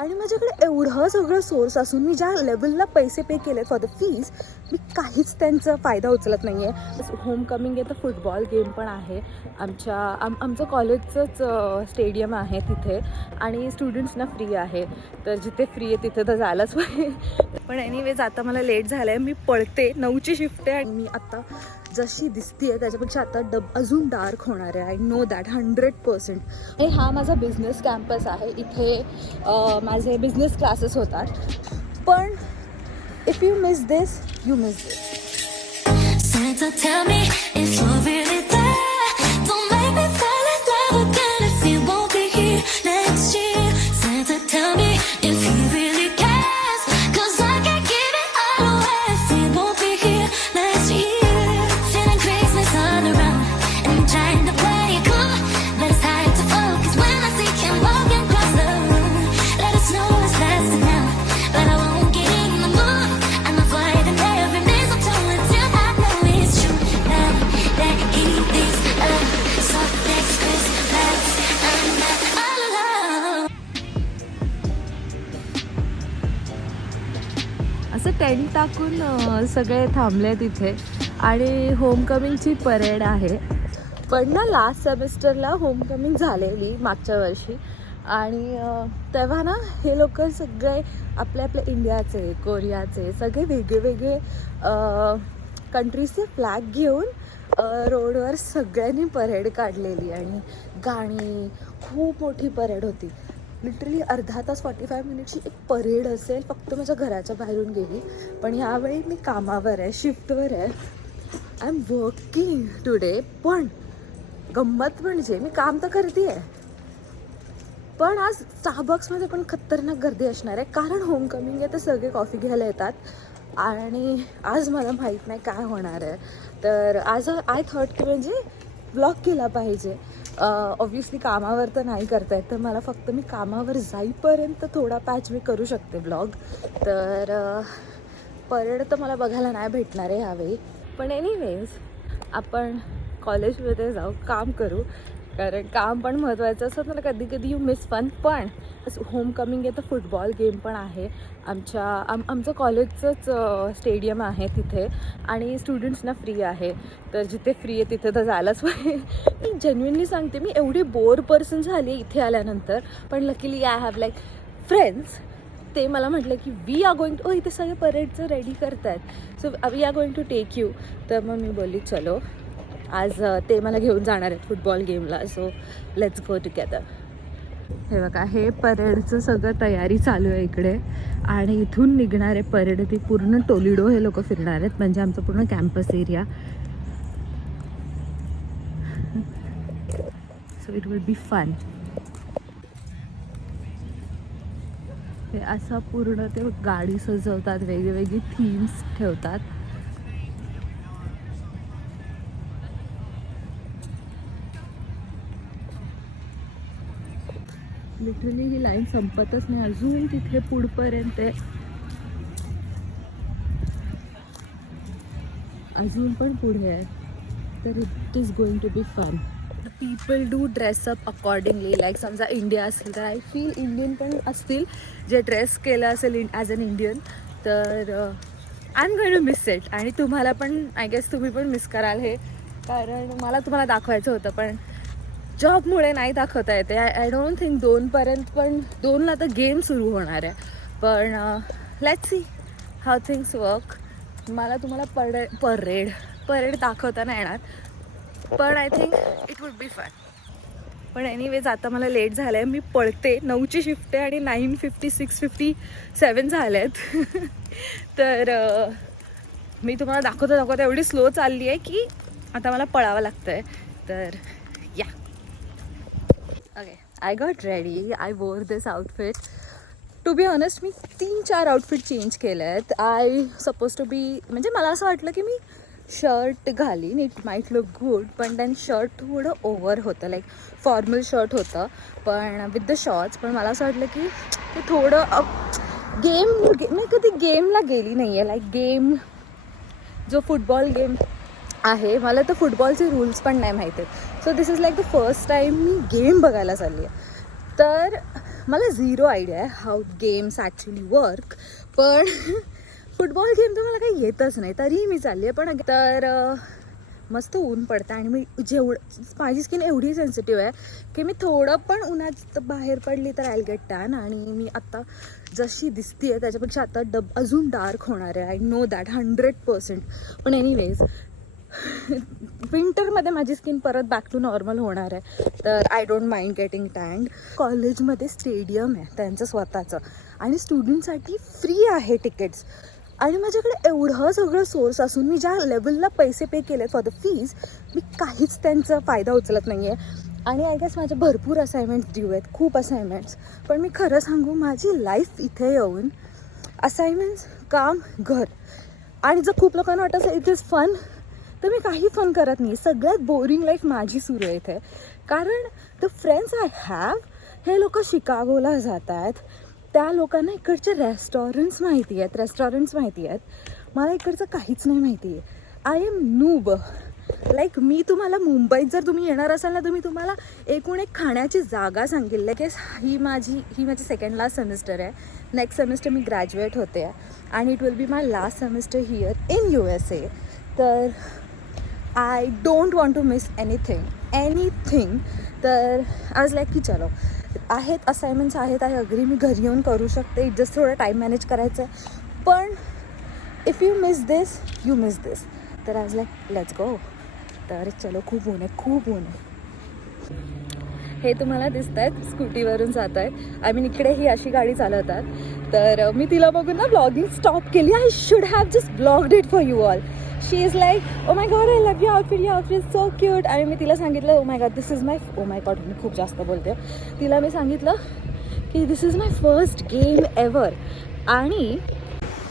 आणि माझ्याकडे एवढं सगळं सोर्स असून मी ज्या लेवलला पैसे पे केले फॉर द फीज, मी काहीच त्यांचा फायदा उचलत नाही आहे. होम कमिंग आहे तर फुटबॉल गेम पण आहे. आमचं कॉलेजचंच स्टेडियम आहे तिथे आणि स्टुडंट्सना फ्री आहे. तर जिथे फ्री आहे तिथे तर जायलाच पाहिजे. पण एनिवेज आता मला लेट झालं आहे, मी पळते. 9ची शिफ्ट आहे आणि मी आता जशी दिसते आहे त्याच्यापेक्षा आता अजून डार्क होणार आहे. I know that 100%. हा माझा बिझनेस कॅम्पस आहे. इथे माझे बिझनेस क्लासेस होतात. पण if you miss this, you miss this. असं टेंट टाकून सगळे थांबले तिथे आणि होमकमिंगची परेड आहे. पण ना लास्ट सेमिस्टरला होमकमिंग झालेली मागच्या वर्षी आणि तेव्हा ना हे लोक सगळे आपल्या इंडियाचे, कोरियाचे सगळे वेगळे कंट्रीजचे फ्लॅग घेऊन रोडवर सगळ्यांनी परेड काढलेली आणि गाणी, खूप मोठी परेड होती. लिटरली अर्धा तास 45 मिनिटची एक परेड असेल. फक्त माझ्या घराच्या बाहेरून गेली. पण ह्यावेळी मी कामावर आहे, शिफ्टवर आहे. I am working today. पण गंमत म्हणजे मी काम तर करते आहे, पण आज स्टारबक्समध्ये पण खतरनाक गर्दी असणार आहे. कारण होमकमिंग आहे तर सगळे कॉफी घ्यायला येतात आणि आज मला माहीत नाही काय होणार आहे. तर आज आय थॉट की म्हणजे ब्लॉग केला पाहिजे. ऑब्व्हियसली कामावर तर नाही करता येत, तर मला फक्त मी कामावर जाईपर्यंत थोडा पॅच मी करू शकते ब्लॉग. तर परेड तर मला बघायला नाही भेटणार आहे ह्यावेळी. पण एनिवेज आपण कॉलेजमध्ये जाऊ, काम करू, कारण काम पण महत्त्वाचं असतं ना. कधी कधी यू मिस फन. पण होम कमिंग आहे तर फुटबॉल गेम पण आहे. आमचं कॉलेजचंच स्टेडियम आहे तिथे आणि स्टुडंट्सना फ्री आहे. तर जिथे फ्री आहे तिथे तर जायलाच पाहिजे. मी जेन्युइनली सांगते, मी एवढी बोर पर्सन झाली इथे आल्यानंतर. पण luckily I have like friends. ते मला म्हटलं की वी आर गोइंग टू, इथे सगळे परेडचं रेडी करत आहेत, so we are going to take you. तर मग मी बोलली चलो, आज ते मला घेऊन जाणार आहेत फुटबॉल गेमला, सो लेट्स गो टुगेदर. हे बघा, हे परेडचं सगळं तयारी चालू आहे इकडे आणि इथून निघणार आहे परेड. ती पूर्ण टोलिडो हे लोक फिरणार आहेत, म्हणजे आमचं पूर्ण campus area. So it will be fun. हे असं पूर्ण ते गाडी सजवतात, वेगवेगळी थीम्स ठेवतात. लिटरली ही लाईन संपतच नाही, अजून तिथे पुढपर्यंत आहे, अजून पण पुढे आहे. तर it is going to be fun. People do dress up accordingly. Like समजा इंडिया असेल तर आय फील इंडियन पण असतील जे ड्रेस केलं असेल ॲज अन इंडियन. तर I am going to miss it. आणि तुम्हाला पण आय गेस तुम्ही पण मिस कराल हे, कारण मला तुम्हाला दाखवायचं होतं पण जॉबमुळे नाही दाखवता येते. आय डोंट थिंक 2पर्यंत, पण 2ला तर गेम सुरू होणार आहे. पण let's see how things work. मला तुम्हाला परेड दाखवता नाही येणार, पण I think it would be fun. पण एनिवेज आता मला लेट झालं आहे, मी पळते. 9ची शिफ्ट आहे आणि 9:56, 57 झाले आहेत. तर मी तुम्हाला दाखवता एवढी स्लो चालली आहे की आता मला पळावं लागतं आहे. तर या okay, I got ready. I wore this outfit. To be honest मी 3-4 आउटफिट चेंज केले आहेत. आय सपोज टू बी, म्हणजे मला असं वाटलं की मी शर्ट घालीन, इट माइट लुक गुड, पण देन शर्ट थोडं ओव्हर होतं, लाईक फॉर्मल शर्ट होतं पण विथ द शॉर्ट्स. पण मला असं वाटलं की ते थोडं मी कधी गेमला गेली नाही आहे. लाईक गेम जो फुटबॉल गेम आहे, मला तर फुटबॉलचे रूल्स पण नाही माहीत आहेत. So this is like the first time me game बघायला चालली आहे. तर मला झिरो आयडिया आहे हाऊ गेम्स ॲक्च्युली वर्क, पण फुटबॉल गेम तर मला काही येतच नाही, तरीही मी चालली आहे. पण तर मस्त ऊन पडतं आणि मी माझी स्किन एवढी सेन्सिटिव्ह आहे की मी थोडं पण उन्हात बाहेर पडली तर आय गेट टॅन. आणि मी आत्ता जशी दिसते आहे त्याच्यापेक्षा आता अजून डार्क होणार आहे. I know that 100%. पण एनिवेज विंटरमध्ये माझी स्किन परत बॅक टू नॉर्मल होणार आहे, तर I don't mind getting tanned. कॉलेजमध्ये स्टेडियम आहे त्यांचं स्वतःचं आणि स्टुडंटसाठी फ्री आहे तिकीट्स. आणि माझ्याकडे एवढं सगळं सोर्स असून मी ज्या लेवलला पैसे पे केले फॉर द फीज, मी काहीच त्यांचा फायदा उचलत नाही आहे. आणि आय गेस माझ्या भरपूर असाइनमेंट्स ड्यू आहेत, खूप असाइनमेंट्स. पण मी खरं सांगू, माझी लाईफ इथे येऊन असाइनमेंट्स, काम, घर. आणि जर खूप लोकांना वाटतं इट इज फन, तर मी काही फन करत नाही. सगळ्यात बोरिंग लाईफ माझी सुरू आहे इथे. कारण द फ्रेंड्स आय हॅव, हे लोक शिकागोला जात आहेत, त्या लोकांना इकडचे रेस्टॉरंट्स माहिती आहेत. मला इकडचं काहीच नाही माहिती आहे. I am noob. लाईक मी तुम्हाला मुंबईत जर तुम्ही येणार असाल ना, तर मी तुम्हाला एकूण एक खाण्याची जागा सांगेल. लाईक ही माझी सेकंड लास्ट सेमिस्टर आहे. नेक्स्ट सेमिस्टर मी ग्रॅज्युएट होते आहे आणि it will be my last semester here in USA. तर I don't want to miss anything. तर आज लाईक की चलो आहेत असाइनमेंट्स आहेत, आय अग्री, मी घरी येऊन करू शकते. जस्ट थोडं टाईम मॅनेज करायचं आहे. पण if you miss this, you miss this. तर आज लाईक लेट्स गो. तर चलो, खूप ऊन आहे. हे तुम्हाला दिसत आहेत स्कूटीवरून जात आहेत. आय मीन इकडे ही अशी गाडी चालवतात. तर मी तिला बघून ना ब्लॉगिंग स्टॉप केली. I should have just blogged it for you all. She is like, oh my god, I love you outfit so cute. आणि मी तिला सांगितलं, oh my god this is my, oh my god मी खूप जास्त बोलते. तिला मी सांगितलं की this is my first game ever. आणि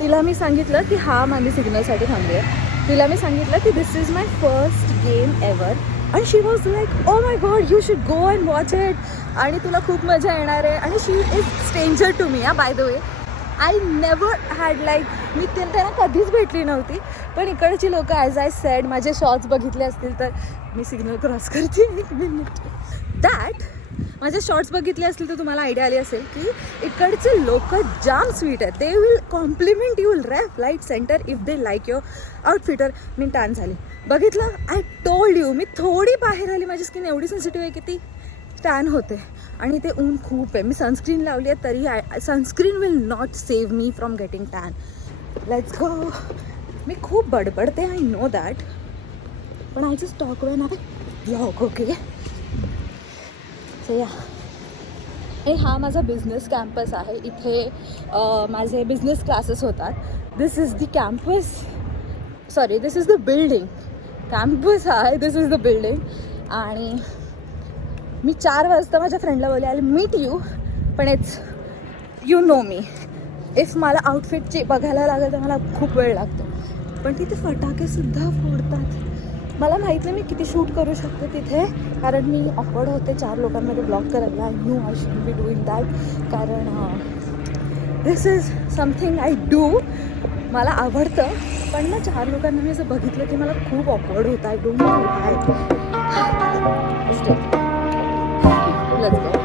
तिला मी सांगितलं की हा माझी सिग्नलसाठी थांबली आहे. तिला मी सांगितलं की this is my first game ever. आणि she was like, oh my god you should go and watch it, आणि तुला खूप मजा येणार आहे. आणि she is stranger to me. By the way, I never had like, मी त्यांना कधीच भेटली नव्हती. पण इकडची लोकं, ॲज आय सेड, माझे शॉर्ट्स बघितले असतील तर, मी सिग्नल क्रॉस करते 1 मिनिट. दॅट माझे शॉर्ट्स बघितले असतील तर तुम्हाला आयडिया आली असेल की इकडचे लोक जाम स्वीट आहेत. They will compliment you left right centre if they like your outfitter. मी टॅन झाली, बघितलं, आय टोल्ड यू. मी थोडी बाहेर आली, माझी स्किन एवढी सेन्सिटिव्ह आहे की ती टॅन होते. आणि ते ऊन खूप आहे. मी सनस्क्रीन लावली आहे तरी sunscreen will not save me from getting tan. Let's go. मी खूप बडबडते, आय नो दॅट, पण I just talk when I blog. Okay, so yeah, हा माझा बिझनेस कॅम्पस आहे. इथे माझे बिझनेस क्लासेस होतात. This is the campus, sorry this is the building. Campus आहे, दिस इज द बिल्डिंग. आणि मी 4 वाजता माझ्या फ्रेंडला बोलले आय मीट यू, पण it's you know me. If मला आउटफिटची बघायला लागेल तर मला खूप वेळ लागतो. पण तिथे फटाकेसुद्धा फोडतात. मला माहीत नाही मी किती शूट करू शकते तिथे, कारण मी ऑकवर्ड होते 4 लोकांमध्ये ब्लॉग करायला. I know I should be doing that, कारण दिस इज समथिंग आय डू. मला आवडतं, पण ना 4 लोकांना मी असं बघितलं की मला खूप ऑकवर्ड होतं. I don't know why. Let's go.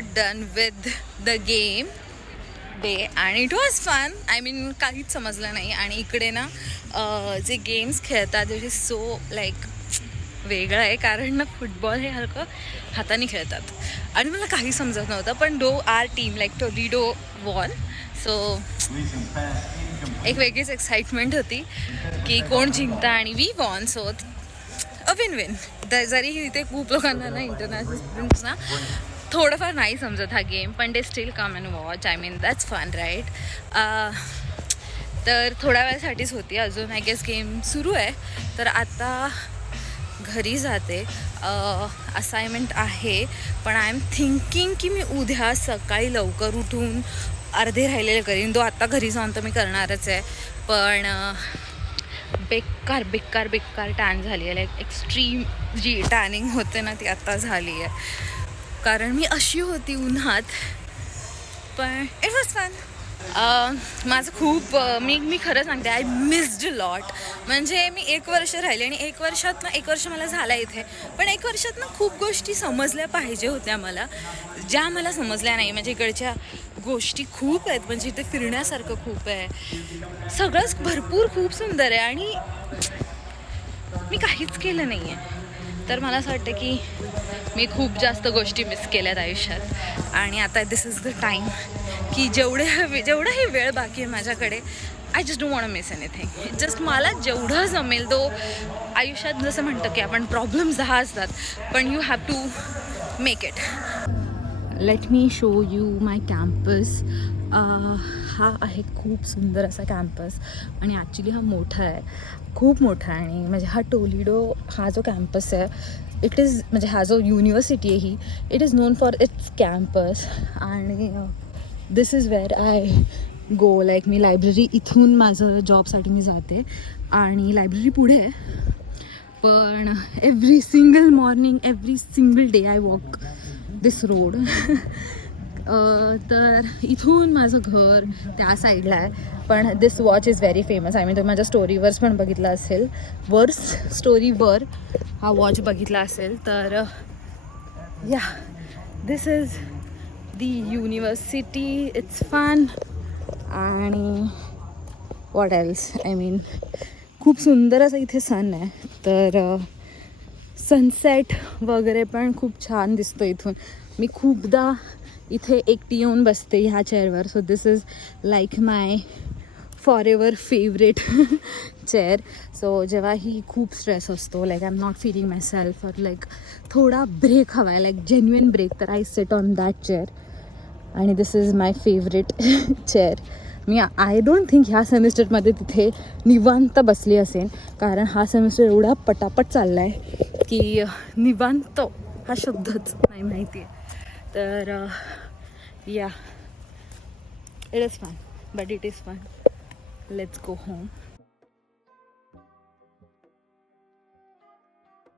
Got done with the game day and it was fun. I mean काहीच समजलं नाही. आणि इकडे ना जे गेम्स खेळतात विच इज सो लाईक वेगळं आहे, कारण ना फुटबॉल हे हलकं हाताने खेळतात आणि मला काही समजत नव्हतं. पण आर टीम लाईक टोरिडो वॉन, सो एक वेगळीच एक्साइटमेंट होती की कोण जिंकता आणि we won. So a win win. जरी इथे खूप लोकांना ना इंटरनॅशनल स्टुडंट्सना थोडंफार नाही समजत हा गेम, पण they still come and watch. I mean that's fun right. तर थोड्या वेळासाठीच होती, अजून आय गेस गेम सुरू आहे. तर आता घरी जाते. असाइनमेंट आहे, पण आय एम थिंकिंग की मी उद्या सकाळी लवकर उठून अर्धे राहिलेले करीन. तो आत्ता घरी जाऊन तर मी करणारच आहे, पण बेकार बेकार बेकार टॅन झाली आहे. लाईक एक्स्ट्रीम जी टॅनिंग होते ना ती आत्ता झाली आहे, कारण मी अशी होती उन्हात. पण इट वॉज फन. माझं खूप मी खरं सांगते, आय मिस्ड लॉट. म्हणजे मी 1 वर्ष राहिले आणि 1 वर्ष मला झाला इथे, पण 1 वर्षात ना खूप गोष्टी समजल्या पाहिजे होत्या मला, ज्या मला समजल्या नाही. म्हणजे इकडच्या गोष्टी खूप आहेत, म्हणजे इथे फिरण्यासारखं खूप आहे, सगळंच भरपूर खूप सुंदर आहे आणि मी काहीच केलं नाही आहे. तर मला असं वाटतं की मी खूप जास्त गोष्टी मिस केल्यात आयुष्यात. आणि आता दिस इज द टाईम की जेवढाही वेळ बाकी आहे माझ्याकडे, I just don't want to miss anything. Just मला जेवढं जमेल तो. आयुष्यात जसं म्हणतं की आपण प्रॉब्लेम्स 10 असतात, पण you have to make it. Let me show you my campus. हा आहे खूप सुंदर असा कॅम्पस आणि ॲक्च्युली हा मोठा आहे, खूप मोठा आहे. आणि म्हणजे हा टोलिडो हा जो कॅम्पस आहे, इट इज म्हणजे हा जो युनिव्हर्सिटी आहे ही, it is known for its campus. आणि this is where I go. Like मी लायब्ररी इथून माझं जॉबसाठी मी जाते आणि लायब्ररी पुढे आहे, पण every single morning every single day I walk this road. तर इथून माझं घर त्या साईडला आहे. पण this watch is very famous. I mean तुम्ही माझ्या स्टोरीवर्स पण बघितला असेल, स्टोरीवर हा वॉच बघितला असेल. तर या this is the university. It's fun. आणि वॉट एल्स, आय मीन खूप सुंदर असं इथे सन आहे. तर सनसेट वगैरे पण खूप छान दिसतो इथून. मी खूपदा इथे एकटी येऊन बसते ह्या चेअरवर. So this is like my forever favourite chair. So जेव्हाही खूप स्ट्रेस असतो, like I am not feeling myself, और लाईक थोडा ब्रेक हवा आहे, लाईक जेन्युइन ब्रेक, तर I sit on that chair. आणि this is my favourite chair. मी आय डोंट थिंक ह्या सेमिस्टरमध्ये तिथे निवांत बसली असेल, कारण हा सेमिस्टर एवढा पटापट चालला आहे की निवांत हा शब्दच नाही माहिती आहे. तर या it is fun, but it is fun. Let's go home.